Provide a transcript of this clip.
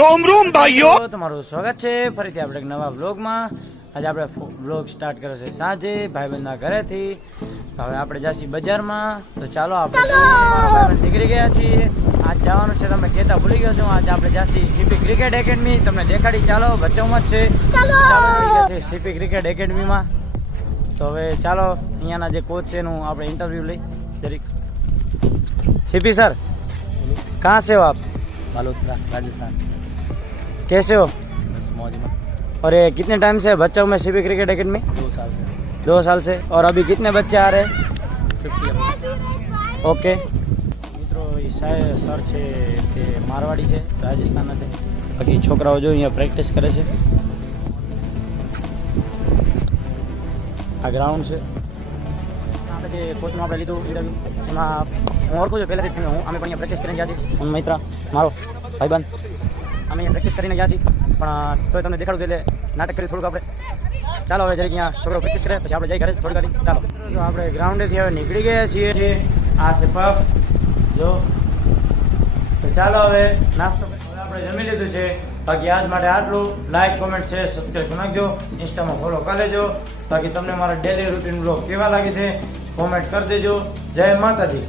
રોમ રોમ ભાઈઓ, તમારું સ્વાગત છે ફરીથી આપણે એક નવા વ્લોગમાં। આજે આપણે વ્લોગ સ્ટાર્ટ કર્યો છે સાંજે ભાઈબંધના ઘરેથી। હવે આપણે જાસી બજારમાં, તો ચાલો આપણે ભાઈબંધ નીકળી ગયા છીએ। આજ જવાનું છે, તમે કહેતા ભૂલી ગયો છો, આજે આપણે જાસી સીપી ક્રિકેટ એકેડમી, તમને દેખાડી। ચાલો વચ્ચોમાં જ છે, ચાલો સીપી ક્રિકેટ એકેડમીમાં। તો હવે ચાલો અહીંયાના જે કોચ છે એનું આપણે ઇન્ટરવ્યૂ લઈ જરીક। सीपी सर, कहाँ से हो आप? मल्होत्रा, राजस्थान। कैसे हो? बस मौज में। और ये कितने टाइम से बच्चों में सीपी क्रिकेट एकेडमी? 2 साल से। 2 साल से। और अभी कितने बच्चे आ रहे हैं? 50। ओके मित्रों, ये सर છે તે મારવાડી છે, રાજસ્થાનના છે। બાકી છોકરાઓ જો અહીંયા પ્રેક્ટિસ કરે છે। આ ગ્રાઉન્ડ છે। આપણે જે કોચનું આપણે લીધું ઇન્ટરવ્યૂ, એમાં હું ઓળખું છું પહેલાંથી જ। અમે પણ અહીંયા પ્રેક્ટિસ કરીને ગયા છીએ। હું મિત્ર મારો ભાઈબંધ, અમે અહીંયા પ્રેક્ટિસ કરીને ગયા છીએ, પણ તોય તમને દેખાડું એટલે નાટક કર્યું થોડુંક આપણે। ચાલો હવે જરીક અહીંયા છોકરો પ્રેક્ટિસ કરે, પછી આપણે જઈ ઘરે થોડી ઘડી। ચાલો તો આપણે ગ્રાઉન્ડેથી હવે નીકળી ગયા છીએ। આ છે પફ જો। તો ચાલો હવે નાસ્તો હવે આપણે જમી લીધું છે। બાકી આજ માટે આટલું। લાઈક, કોમેન્ટ, શેર, સબસ્ક્રાઈબ નાખજો, ઇન્સ્ટામાં ફોલો કરી લેજો। બાકી તમને મારા ડેલી રૂટીન બ્લોગ કેવા લાગે છે કોમેન્ટ કરી દેજો। જય માતાજી।